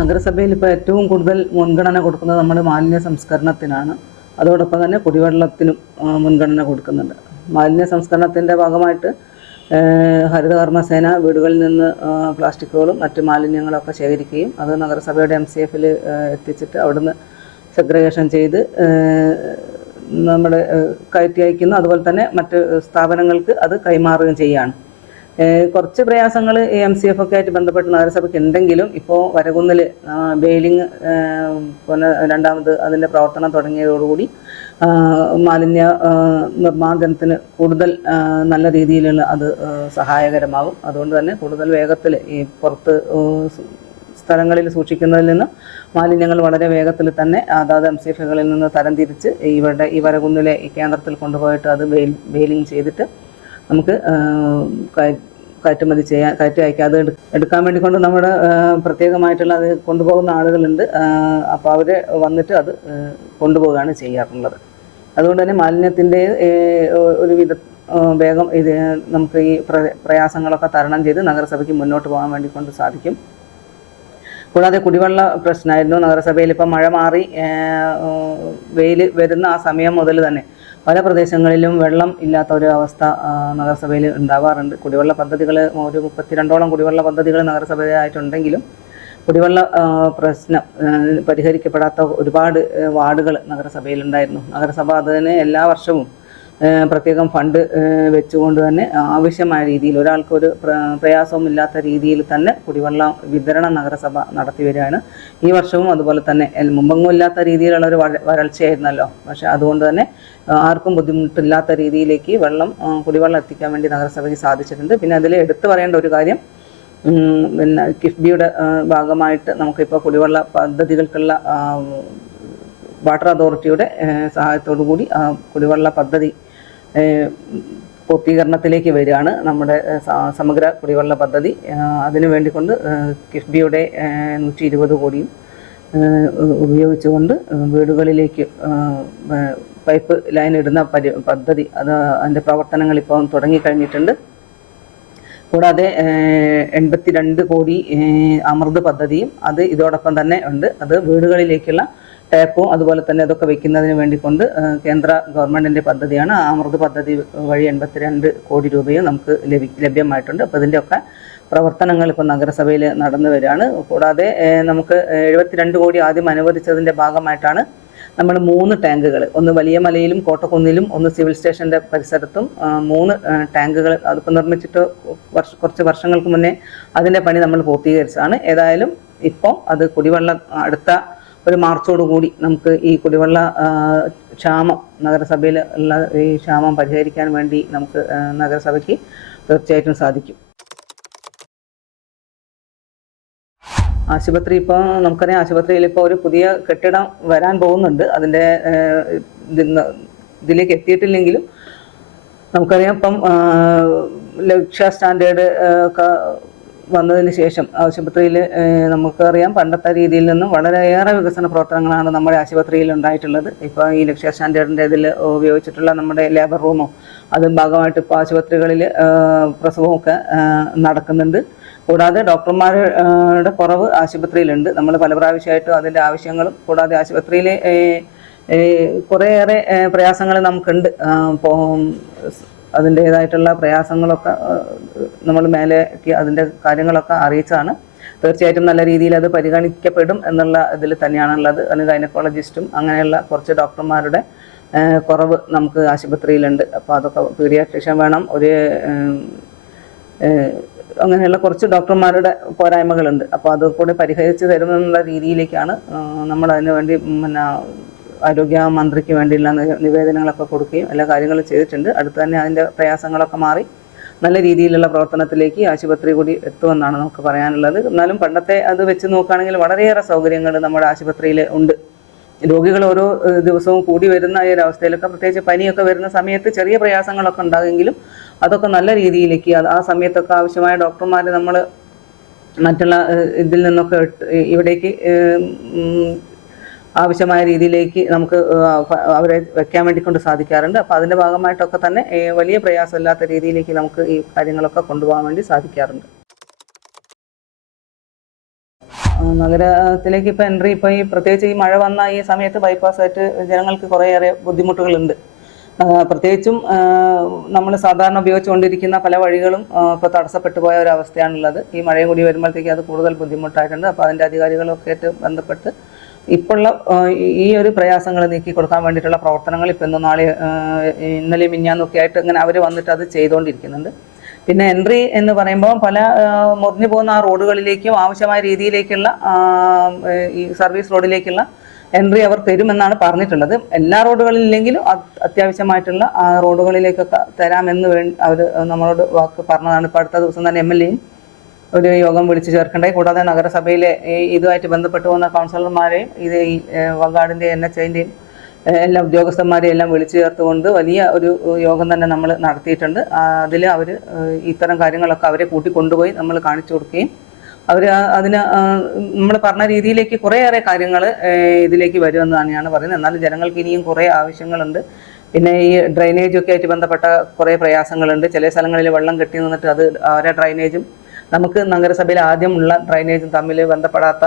നഗരസഭയിൽ ഇപ്പോൾ ഏറ്റവും കൂടുതൽ മുൻഗണന കൊടുക്കുന്നത് നമ്മൾ മാലിന്യ സംസ്കരണത്തിനാണ്. അതോടൊപ്പം തന്നെ കുടിവെള്ളത്തിനും മുൻഗണന കൊടുക്കുന്നുണ്ട്. മാലിന്യ സംസ്കരണത്തിൻ്റെ ഭാഗമായിട്ട് ഹരിതകർമ്മസേന വീടുകളിൽ നിന്ന് പ്ലാസ്റ്റിക്കുകളും മറ്റ് മാലിന്യങ്ങളൊക്കെ ശേഖരിക്കുകയും അത് നഗരസഭയുടെ MCFൽ എത്തിച്ചിട്ട് അവിടുന്ന് സെഗ്രിഗേഷൻ ചെയ്ത് നമ്മുടെ കയറ്റി അയക്കുന്നു. അതുപോലെ തന്നെ മറ്റ് സ്ഥാപനങ്ങൾക്ക് അത് കൈമാറുകയും ചെയ്യുകയാണ്. കുറച്ച് പ്രയാസങ്ങൾ ഈ MCF ഒക്കെ ആയിട്ട് ബന്ധപ്പെട്ട് നഗരസഭയ്ക്ക് ഉണ്ടെങ്കിലും ഇപ്പോൾ വരകുന്നിൽ ബെയിലിംഗ് പിന്നെ രണ്ടാമത് അതിൻ്റെ പ്രവർത്തനം തുടങ്ങിയതോടുകൂടി മാലിന്യ നിർമ്മാർജ്ജനത്തിന് കൂടുതൽ നല്ല രീതിയിലുള്ള അത് സഹായകരമാകും. അതുകൊണ്ട് തന്നെ കൂടുതൽ വേഗത്തിൽ ഈ പുറത്ത് സ്ഥലങ്ങളിൽ സൂക്ഷിക്കുന്നതിൽ നിന്ന് മാലിന്യങ്ങൾ വളരെ വേഗത്തിൽ തന്നെ അതാത് MCFകളിൽ നിന്ന് തരംതിരിച്ച് ഇവരുടെ ഈ വരകുന്നിലെ ഈ കേന്ദ്രത്തിൽ കൊണ്ടുപോയിട്ട് അത് ബെയിലിംഗ് ചെയ്തിട്ട് നമുക്ക് കയറ്റുമതി ചെയ്യാൻ കയറ്റി അയക്കാം. അത് എടുക്കാൻ വേണ്ടി കൊണ്ട് നമ്മുടെ പ്രത്യേകമായിട്ടുള്ള അത് കൊണ്ടുപോകുന്ന ആളുകളുണ്ട്. അപ്പോൾ അവർ വന്നിട്ട് അത് കൊണ്ടുപോവുകയാണ് ചെയ്യാറുള്ളത്. അതുകൊണ്ട് തന്നെ മാലിന്യത്തിൻ്റെ ഒരു വേഗം ഇത് നമുക്ക് ഈ പ്രയാസങ്ങളൊക്കെ തരണം ചെയ്ത് നഗരസഭയ്ക്ക് മുന്നോട്ട് പോകാൻ വേണ്ടി കൊണ്ട് സാധിക്കും. കൂടാതെ കുടിവെള്ള പ്രശ്നമായിരുന്നു. നഗരസഭയിൽ ഇപ്പം മഴ മാറി വെയിൽ വരുന്ന ആ സമയം മുതൽ തന്നെ പല പ്രദേശങ്ങളിലും വെള്ളം ഇല്ലാത്ത ഒരു അവസ്ഥ നഗരസഭയിൽ ഉണ്ടാവാറുണ്ട്. കുടിവെള്ള പദ്ധതികൾ ഒരു 32ഓളം കുടിവെള്ള പദ്ധതികൾ നഗരസഭയായിട്ടുണ്ടെങ്കിലും കുടിവെള്ള പ്രശ്നം പരിഹരിക്കപ്പെടാത്ത ഒരുപാട് വാർഡുകൾ നഗരസഭയിലുണ്ടായിരുന്നു. നഗരസഭ അതിന് എല്ലാ വർഷവും പ്രത്യേകം ഫണ്ട് വെച്ചുകൊണ്ട് തന്നെ ആവശ്യമായ രീതിയിൽ ഒരാൾക്കൊരു പ്രയാസവും ഇല്ലാത്ത രീതിയിൽ തന്നെ കുടിവെള്ള വിതരണം നഗരസഭ നടത്തി വരികയാണ്. ഈ വർഷവും അതുപോലെ തന്നെ മുമ്പെങ്ങും ഇല്ലാത്ത രീതിയിലുള്ളൊരു വരൾച്ചയായിരുന്നല്ലോ. പക്ഷേ അതുകൊണ്ട് തന്നെ ആർക്കും ബുദ്ധിമുട്ടില്ലാത്ത രീതിയിലേക്ക് കുടിവെള്ളം എത്തിക്കാൻ വേണ്ടി നഗരസഭയ്ക്ക് സാധിച്ചിട്ടുണ്ട്. പിന്നെ അതിൽ എടുത്തു പറയേണ്ട ഒരു കാര്യം, പിന്നെ കിഫ്ബിയുടെ ഭാഗമായിട്ട് നമുക്കിപ്പോൾ കുടിവെള്ള പദ്ധതികൾക്കുള്ള വാട്ടർ അതോറിറ്റിയുടെ സഹായത്തോടു കൂടി കുടിവെള്ള പദ്ധതി പൂർത്തീകരണത്തിലേക്ക് വരികയാണ്. നമ്മുടെ സമഗ്ര കുടിവെള്ള പദ്ധതി അതിനു വേണ്ടിക്കൊണ്ട് കിഫ്ബിയുടെ 120 കോടിയും ഉപയോഗിച്ചുകൊണ്ട് വീടുകളിലേക്ക് പൈപ്പ് ലൈൻ ഇടുന്ന പദ്ധതി അതിൻ്റെ പ്രവർത്തനങ്ങൾ ഇപ്പോൾ തുടങ്ങിക്കഴിഞ്ഞിട്ടുണ്ട്. കൂടാതെ 82 കോടി അമൃത് പദ്ധതിയും അത് ഇതോടൊപ്പം തന്നെ ഉണ്ട്. അത് വീടുകളിലേക്കുള്ള ടാപ്പും അതുപോലെ തന്നെ അതൊക്കെ വെക്കുന്നതിന് വേണ്ടിക്കൊണ്ട് കേന്ദ്ര ഗവൺമെൻറ്റിൻ്റെ പദ്ധതിയാണ്. അമൃത് പദ്ധതി വഴി 82 കോടി രൂപയും നമുക്ക് ലഭ്യമായിട്ടുണ്ട്. അപ്പോൾ ഇതിൻ്റെയൊക്കെ പ്രവർത്തനങ്ങൾ ഇപ്പോൾ നഗരസഭയിൽ നടന്നു വരികയാണ്. കൂടാതെ നമുക്ക് 72 കോടി ആദ്യം അനുവദിച്ചതിൻ്റെ ഭാഗമായിട്ടാണ് നമ്മൾ 3 ടാങ്കുകൾ, ഒന്ന് വലിയ മലയിലും കോട്ടക്കുന്നിലും ഒന്ന് സിവിൽ സ്റ്റേഷൻ്റെ പരിസരത്തും 3 ടാങ്കുകൾ അതിപ്പോൾ നിർമ്മിച്ചിട്ട് കുറച്ച് വർഷങ്ങൾക്ക് മുന്നേ അതിൻ്റെ പണി നമ്മൾ പൂർത്തീകരിച്ചതാണ്. ഏതായാലും ഇപ്പം അത് കുടിവെള്ളം അടുത്ത ഒരു മാർച്ചോടുകൂടി നമുക്ക് ഈ കുടിവെള്ള ക്ഷാമം നഗരസഭയിൽ ഉള്ള ഈ ക്ഷാമം പരിഹരിക്കാൻ വേണ്ടി നമുക്ക് നഗരസഭയ്ക്ക് തീർച്ചയായിട്ടും സാധിക്കും. ആശുപത്രി ഇപ്പോൾ നമുക്കറിയാം, ആശുപത്രിയിൽ ഇപ്പോൾ ഒരു പുതിയ കെട്ടിടം വരാൻ പോകുന്നുണ്ട്. അതിൻ്റെ ഇതിലേക്ക് എത്തിയിട്ടില്ലെങ്കിലും നമുക്കറിയാം ഇപ്പം ലക്ഷ്യ സ്റ്റാൻഡേർഡ് ഒക്കെ വന്നതിന് ശേഷം ആശുപത്രിയിൽ നമുക്കറിയാം പണ്ടത്തെ രീതിയിൽ നിന്നും വളരെയേറെ വികസന പ്രവർത്തനങ്ങളാണ് നമ്മുടെ ആശുപത്രിയിൽ ഉണ്ടായിട്ടുള്ളത്. ഇപ്പോൾ ഈ ലക്ഷ്യ സ്റ്റാൻഡേർഡിൻ്റെ ഇതിൽ ഉപയോഗിച്ചിട്ടുള്ള നമ്മുടെ ലേബർ റൂമോ അതും ഭാഗമായിട്ട് ഇപ്പോൾ ആശുപത്രികളിൽ പ്രസവമൊക്കെ നടക്കുന്നുണ്ട്. കൂടാതെ ഡോക്ടർമാരുടെ കുറവ് ആശുപത്രിയിലുണ്ട്. നമ്മൾ പല പ്രാവശ്യമായിട്ടും അതിൻ്റെ ആവശ്യങ്ങളും കൂടാതെ ആശുപത്രിയിൽ കുറേയേറെ പ്രയാസങ്ങൾ നമുക്കുണ്ട്. ഇപ്പോൾ അതിൻ്റേതായിട്ടുള്ള പ്രയാസങ്ങളൊക്കെ നമ്മൾ മേലേക്ക് അതിൻ്റെ കാര്യങ്ങളൊക്കെ അറിയിച്ചതാണ്. തീർച്ചയായിട്ടും നല്ല രീതിയിൽ അത് പരിഗണിക്കപ്പെടും എന്നുള്ള ഇതിൽ തന്നെയാണുള്ളത്. അതിന് ഗൈനക്കോളജിസ്റ്റും അങ്ങനെയുള്ള കുറച്ച് ഡോക്ടർമാരുടെ കുറവ് നമുക്ക് ആശുപത്രിയിലുണ്ട്. അപ്പോൾ അതൊക്കെ പീഡിയാട്രീഷ്യൻ വേണം, അങ്ങനെയുള്ള കുറച്ച് ഡോക്ടർമാരുടെ പോരായ്മകളുണ്ട്. അപ്പോൾ അത് കൂടി പരിഹരിച്ച് തരുമെന്നുള്ള രീതിയിലേക്കാണ് നമ്മൾ അതിനു വേണ്ടി ആരോഗ്യ മന്ത്രിക്ക് വേണ്ടിയുള്ള നിവേദനങ്ങളൊക്കെ കൊടുക്കുകയും എല്ലാ കാര്യങ്ങളും ചെയ്തിട്ടുണ്ട്. അടുത്ത് തന്നെ അതിൻ്റെ പ്രയാസങ്ങളൊക്കെ മാറി നല്ല രീതിയിലുള്ള പ്രവർത്തനത്തിലേക്ക് ആശുപത്രി കൂടി എത്തുമെന്നാണ് നമുക്ക് പറയാനുള്ളത്. എന്നാലും പണ്ടത്തെ അത് വെച്ച് നോക്കുകയാണെങ്കിൽ വളരെയേറെ സൗകര്യങ്ങൾ നമ്മുടെ ആശുപത്രിയിൽ ഉണ്ട്. രോഗികൾ ഓരോ ദിവസവും കൂടി വരുന്ന ഈ ഒരു അവസ്ഥയിലൊക്കെ പ്രത്യേകിച്ച് പനിയൊക്കെ വരുന്ന സമയത്ത് ചെറിയ പ്രയാസങ്ങളൊക്കെ ഉണ്ടാകുമെങ്കിലും അതൊക്കെ നല്ല രീതിയിലേക്ക് ആ സമയത്തൊക്കെ ആവശ്യമായ ഡോക്ടർമാർ നമ്മൾ മറ്റുള്ള ഇതിൽ നിന്നൊക്കെ ഇവിടേക്ക് ആവശ്യമായ രീതിയിലേക്ക് നമുക്ക് അവരെ വെക്കാൻ വേണ്ടിക്കൊണ്ട് സാധിക്കാറുണ്ട്. അപ്പോൾ അതിൻ്റെ ഭാഗമായിട്ടൊക്കെ തന്നെ വലിയ പ്രയാസമില്ലാത്ത രീതിയിലേക്ക് നമുക്ക് ഈ കാര്യങ്ങളൊക്കെ കൊണ്ടുപോകാൻ വേണ്ടി സാധിക്കാറുണ്ട്. നഗരത്തിലേക്ക് ഇപ്പോൾ എൻട്രി ഇപ്പോൾ ഈ പ്രത്യേകിച്ച് ഈ മഴ വന്ന ഈ സമയത്ത് ബൈപ്പാസായിട്ട് ജനങ്ങൾക്ക് കുറേയേറെ ബുദ്ധിമുട്ടുകളുണ്ട്. പ്രത്യേകിച്ചും നമ്മൾ സാധാരണ ഉപയോഗിച്ചുകൊണ്ടിരിക്കുന്ന പല വഴികളും ഇപ്പോൾ തടസ്സപ്പെട്ടു പോയ ഒരവസ്ഥയാണുള്ളത്. ഈ മഴയും കൂടി വരുമ്പോഴത്തേക്ക് അത് കൂടുതൽ ബുദ്ധിമുട്ടായിട്ടുണ്ട്. അപ്പോൾ അതിൻ്റെ അധികാരികളൊക്കെ ആയിട്ട് ബന്ധപ്പെട്ട് ഇപ്പോഴുള്ള ഈ ഒരു പ്രയാസങ്ങൾ നീക്കി കൊടുക്കാൻ വേണ്ടിയിട്ടുള്ള പ്രവർത്തനങ്ങൾ ഇപ്പോൾ ഇന്ന് നാളെ ഇന്നലെ മിഞ്ഞാന്നൊക്കെ ആയിട്ട് ഇങ്ങനെ അവർ വന്നിട്ട് അത് ചെയ്തുകൊണ്ടിരിക്കുന്നുണ്ട്. പിന്നെ എൻട്രി എന്ന് പറയുമ്പോൾ പല മുറിഞ്ഞു പോകുന്ന ആ റോഡുകളിലേക്കും ആവശ്യമായ രീതിയിലേക്കുള്ള ഈ സർവീസ് റോഡിലേക്കുള്ള എൻട്രി അവർ തരുമെന്നാണ് പറഞ്ഞിട്ടുള്ളത്. എല്ലാ റോഡുകളിലെങ്കിലും അത്യാവശ്യമായിട്ടുള്ള റോഡുകളിലേക്കൊക്കെ തരാമെന്ന് അവർ നമ്മളോട് വാക്ക് പറഞ്ഞതാണ്. ഇപ്പോൾ അടുത്ത ദിവസം തന്നെ MLA ഒരു യോഗം വിളിച്ചു ചേർക്കേണ്ടായി. കൂടാതെ നഗരസഭയിലെ ഇതുമായിട്ട് ബന്ധപ്പെട്ട് പോകുന്ന കൗൺസിലർമാരെയും ഈ വങ്കാടിൻ്റെ NHIൻ്റെയും എല്ലാ ഉദ്യോഗസ്ഥന്മാരെയും എല്ലാം വിളിച്ചു ചേർത്തുകൊണ്ട് വലിയ ഒരു യോഗം തന്നെ നമ്മൾ നടത്തിയിട്ടുണ്ട്. അതിൽ അവർ ഇത്തരം കാര്യങ്ങളൊക്കെ അവരെ കൂട്ടിക്കൊണ്ടുപോയി നമ്മൾ കാണിച്ചു കൊടുക്കുകയും അവർ അതിന് നമ്മൾ പറഞ്ഞ രീതിയിലേക്ക് കുറേയേറെ കാര്യങ്ങൾ ഇതിലേക്ക് വരുമെന്ന് തന്നെയാണ് പറയുന്നത്. എന്നാലും ജനങ്ങൾക്ക് ഇനിയും കുറേ ആവശ്യങ്ങളുണ്ട്. പിന്നെ ഈ ഡ്രൈനേജൊക്കെ ആയിട്ട് ബന്ധപ്പെട്ട കുറേ പ്രയാസങ്ങളുണ്ട്. ചില സ്ഥലങ്ങളിൽ വെള്ളം കെട്ടി നിന്നിട്ട് അത് അവരെ ഡ്രൈനേജും നമുക്ക് നഗരസഭയിൽ ആദ്യമുള്ള ഡ്രൈനേജും തമ്മിൽ ബന്ധപ്പെടാത്ത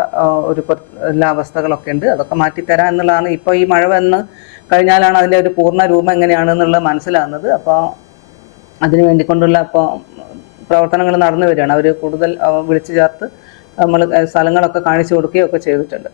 എല്ലാ അവസ്ഥകളൊക്കെ ഉണ്ട്. അതൊക്കെ മാറ്റിത്തരാം എന്നുള്ളതാണ്. ഇപ്പോൾ ഈ മഴ വന്ന് കഴിഞ്ഞാലാണ് അതിൻ്റെ ഒരു പൂർണ്ണ രൂപം എങ്ങനെയാണെന്നുള്ളത് മനസ്സിലാകുന്നത്. അപ്പോൾ അതിന് വേണ്ടിക്കൊണ്ടുള്ള ഇപ്പോൾ പ്രവർത്തനങ്ങൾ നടന്നു വരികയാണ്. അവർ കൂടുതൽ വിളിച്ചു ചേർത്ത് നമ്മൾ സ്ഥലങ്ങളൊക്കെ കാണിച്ചു കൊടുക്കുകയൊക്കെ ചെയ്തിട്ടുണ്ട്.